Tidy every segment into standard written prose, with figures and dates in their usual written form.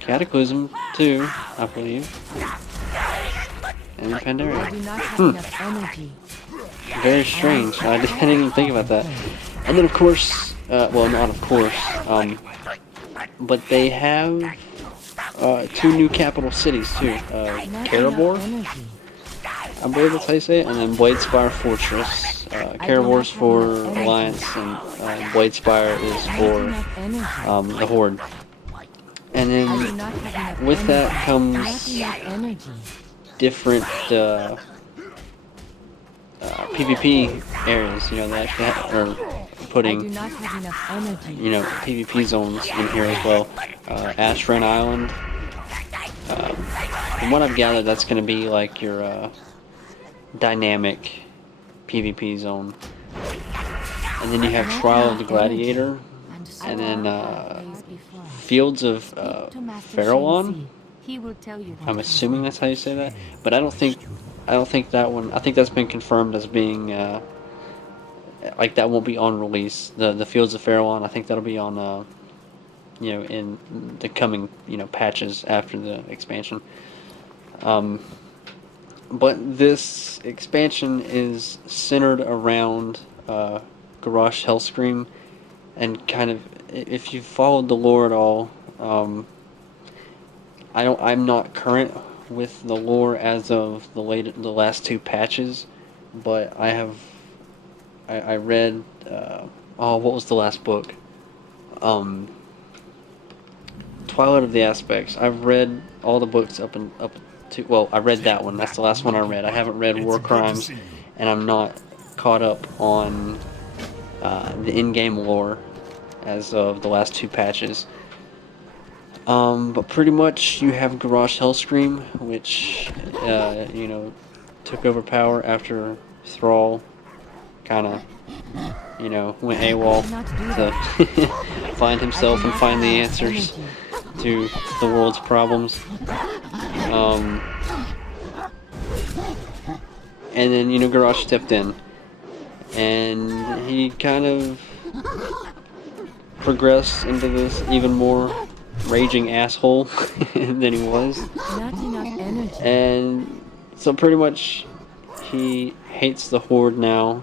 Cataclysm 2, I believe. And Pandaria. Very strange. I didn't even think about that. And then, of course, well, not of course, but they have 2 new capital cities too. Karabor, I believe that's how you say it, and then Bladespire Fortress. Karabor's for Alliance, and Bladespire is for the Horde. And then with that comes different PvP areas. You know, they actually are putting PvP zones in here as well. Ashran Island. From what I've gathered, that's going to be like your dynamic PvP zone. And then you have Trial of the Gladiator, and then Fields of Farallon. I'm assuming that's how you say that, but I don't think that one. I think that's been confirmed as being like that won't be on release. The Fields of Farallon, I think that'll be on in the coming patches after the expansion. But this expansion is centered around Garrosh Hellscream, and kind of, if you've followed the lore at all, I'm not current with the lore as of the last 2 patches, but I read what was the last book? Twilight of the Aspects. I've read all the books up to, well, I read that one. That's the last one I read. I haven't read War Crimes, and I'm not caught up on the in-game lore as of the last 2 patches. But pretty much you have Garrosh Hellscream, which took over power after Thrall kind of went AWOL to find himself and find the answers to the world's problems. And then Garrosh stepped in, and he kind of progressed into this even more raging asshole than he was. And so pretty much he hates the Horde now.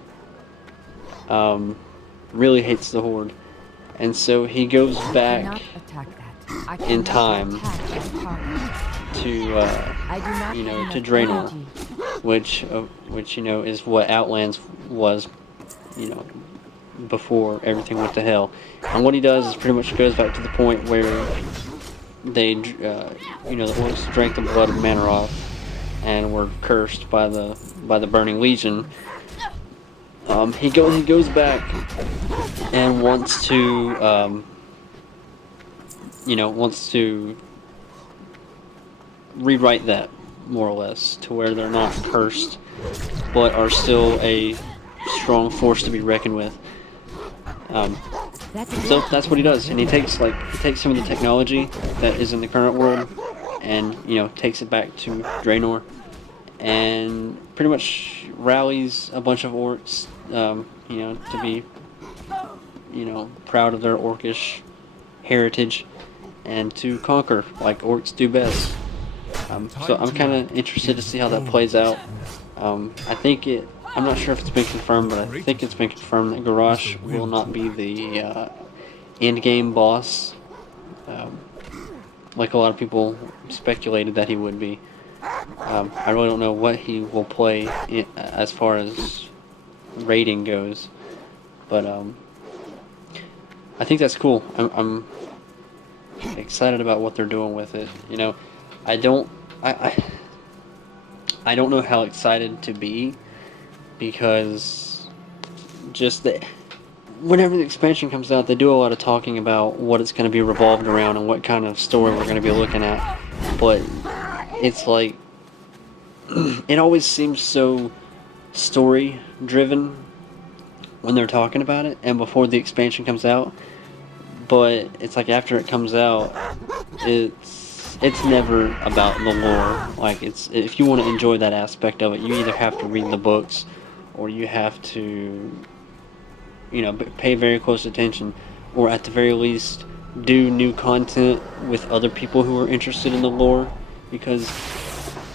Really hates the Horde. And so he goes back in time to Draenor, which is what Outlands was, before everything went to hell. And what he does is pretty much goes back to the point where they, the orcs drank the blood of Manaroth and were cursed by the Burning Legion. He goes back and wants to rewrite that, more or less, to where they're not cursed, but are still a strong force to be reckoned with. So that's what he does, and he takes some of the technology that is in the current world, and takes it back to Draenor, and pretty much rallies a bunch of orcs, to be, proud of their orcish heritage, and to conquer like orcs do best. So I'm kind of interested to see how that plays out. I'm not sure if it's been confirmed, but I think it's been confirmed that Garrosh will not be the end-game boss, like a lot of people speculated that he would be. I really don't know what he will play as far as raiding goes, but I think that's cool. I'm excited about what they're doing with it. I don't know how excited to be, because just whenever the expansion comes out, they do a lot of talking about what it's going to be revolved around and what kind of story we're going to be looking at. But it's like, it always seems so story driven when they're talking about it and before the expansion comes out. But it's like after it comes out, it's never about the lore. Like, if you want to enjoy that aspect of it, you either have to read the books, or you have to, pay very close attention, or at the very least, do new content with other people who are interested in the lore, because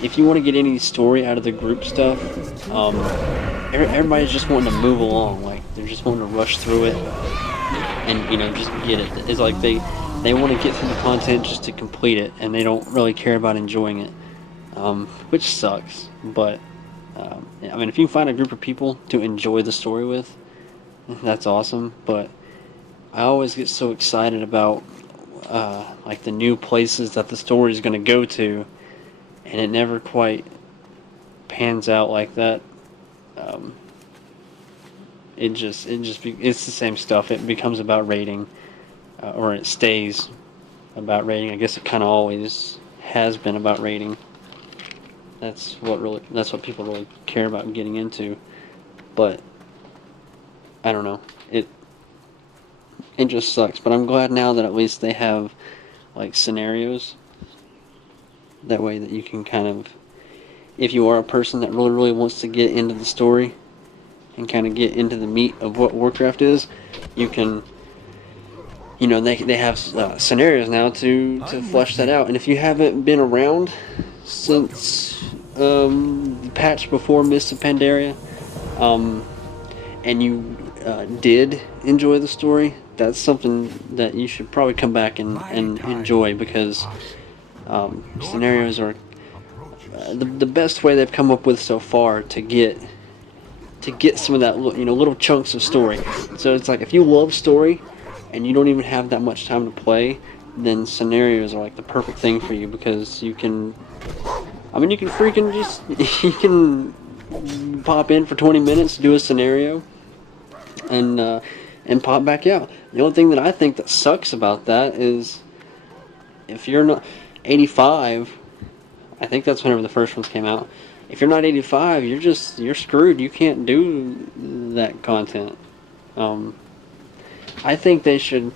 if you want to get any story out of the group stuff, everybody's just wanting to move along. Like, they're just wanting to rush through it and, you know, just get it. It's like they want to get through the content just to complete it, and they don't really care about enjoying it, which sucks. But I mean, if you can find a group of people to enjoy the story with, that's awesome. But I always get so excited about like the new places that the story is going to go to, and it never quite pans out like that. It's the same stuff. It becomes about raiding, or it stays about raiding. I guess it kind of always has been about raiding. That's what people really care about getting into. But I don't know. It just sucks. But I'm glad now that at least they have like scenarios. That way that you can kind of, if you are a person that really wants to get into the story and kind of get into the meat of what Warcraft is, you can, you know, they have scenarios now to flesh that out. And if you haven't been around since the patch before Mists of Pandaria, and you did enjoy the story, that's something that you should probably come back and enjoy, because scenarios are the best way they've come up with so far to get some of that, you know, little chunks of story. So it's like, if you love story and you don't even have that much time to play, then scenarios are like the perfect thing for you, because you can, I mean, you can freaking just you can pop in for 20 minutes, do a scenario, and pop back out. The only thing that I think that sucks about that is, if you're not 85, I think that's whenever the first ones came out. If you're not 85, you're screwed. You can't do that content. I think they should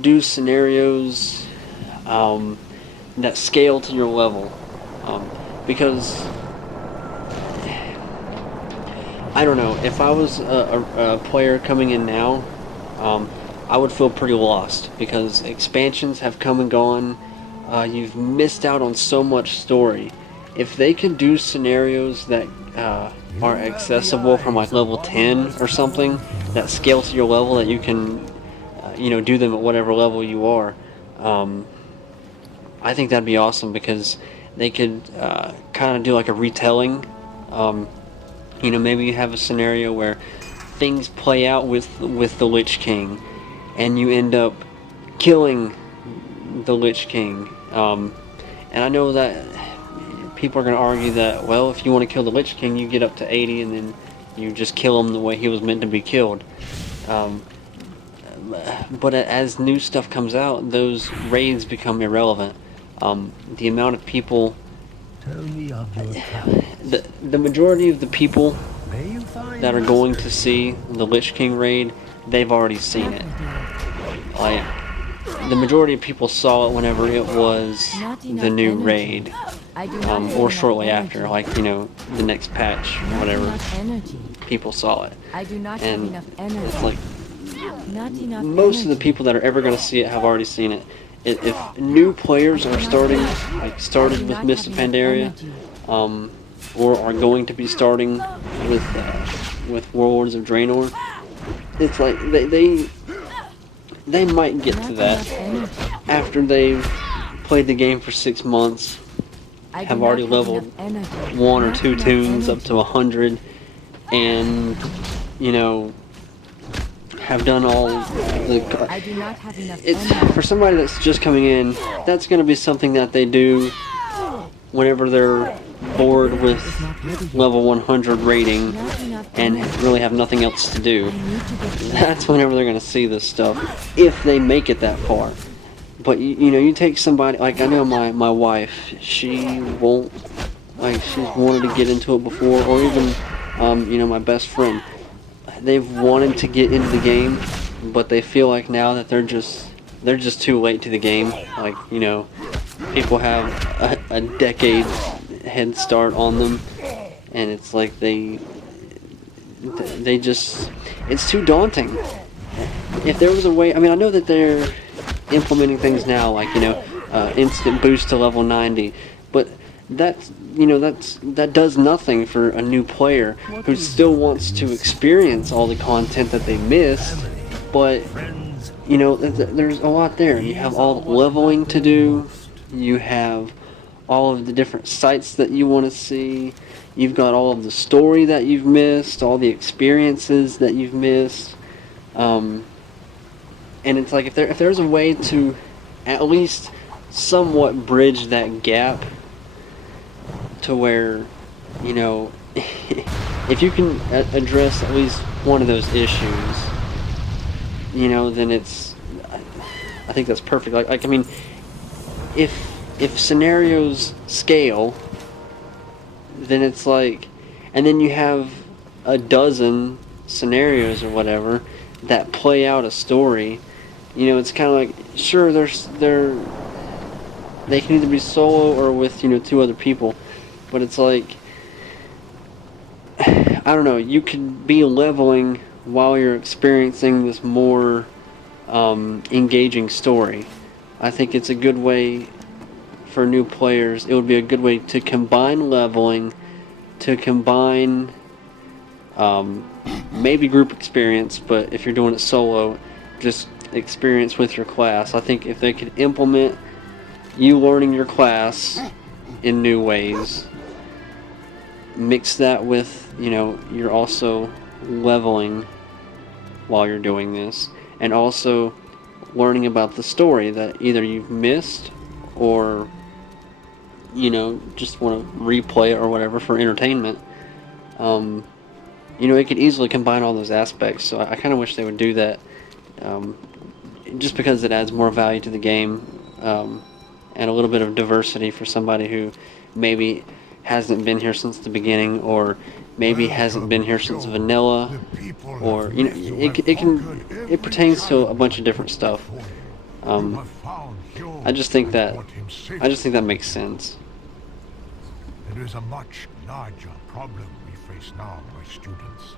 do scenarios that scale to your level, because I don't know, if I was a player coming in now, I would feel pretty lost, because expansions have come and gone. You've missed out on so much story. If they could do scenarios that are accessible from like level 10 or something, that scale to your level, that you can you know, do them at whatever level you are, I think that'd be awesome, because they could kind of do like a retelling. You know, maybe you have a scenario where things play out with the Lich King, and you end up killing the Lich King. And I know that people are going to argue that, well, if you want to kill the Lich King, you get up to 80 and then you just kill him the way he was meant to be killed. But as new stuff comes out, those raids become irrelevant. The amount of people, the majority of the people that are going to see the Lich King raid, they've already seen it. Like, the majority of people saw it whenever it was the new raid, or shortly after, like, you know, the next patch, whatever. People saw it, and it's like, most of the people that are ever going to see it have already seen it. If new players are started with Mists of Pandaria, or are going to be starting with Warlords of Draenor, it's like they might get to that after they've played the game for 6 months, have already leveled 1 or 2 tunes up to 100, and, you know, have done all the... It's, for somebody that's just coming in, that's going to be something that they do whenever they're bored with level 100 rating and really have nothing else to do. That's whenever they're going to see this stuff, if they make it that far. But you know, you take somebody like, I know my wife, she won't, like, she's wanted to get into it before, or even you know, my best friend, they've wanted to get into the game, but they feel like now that they're just too late to the game. Like, you know, people have a decade head start on them, and it's like they just, it's too daunting. If there was a way, I mean, I know that implementing things now, like, you know, instant boost to level 90, but that's, you know, that does nothing for a new player who still wants to experience all the content that they missed. But you know, there's a lot there. You have all the leveling to do, you have all of the different sites that you want to see, you've got all of the story that you've missed, all the experiences that you've missed. And it's like, if there's a way to at least somewhat bridge that gap to where, you know, if you can address at least one of those issues, you know, then I think that's perfect. Like I mean, if scenarios scale, then it's like, and then you have a dozen scenarios or whatever that play out a story. You know, it's kind of like, sure, they can either be solo or with, you know, 2 other people, but it's like, I don't know, you could be leveling while you're experiencing this more engaging story. I think it's a good way for new players. It would be a good way to combine leveling, to combine maybe group experience, but if you're doing it solo, just experience with your class. I think if they could implement you learning your class in new ways, mix that with, you know, you're also leveling while you're doing this, and also learning about the story that either you've missed or, you know, just want to replay it or whatever for entertainment. You know, it could easily combine all those aspects, so I kind of wish they would do that, just because it adds more value to the game, and a little bit of diversity for somebody who maybe hasn't been here since the beginning, or maybe hasn't been here since vanilla, or, you know, it pertains to a bunch of different stuff. I just think that makes sense. It is a much larger problem we face now, my students.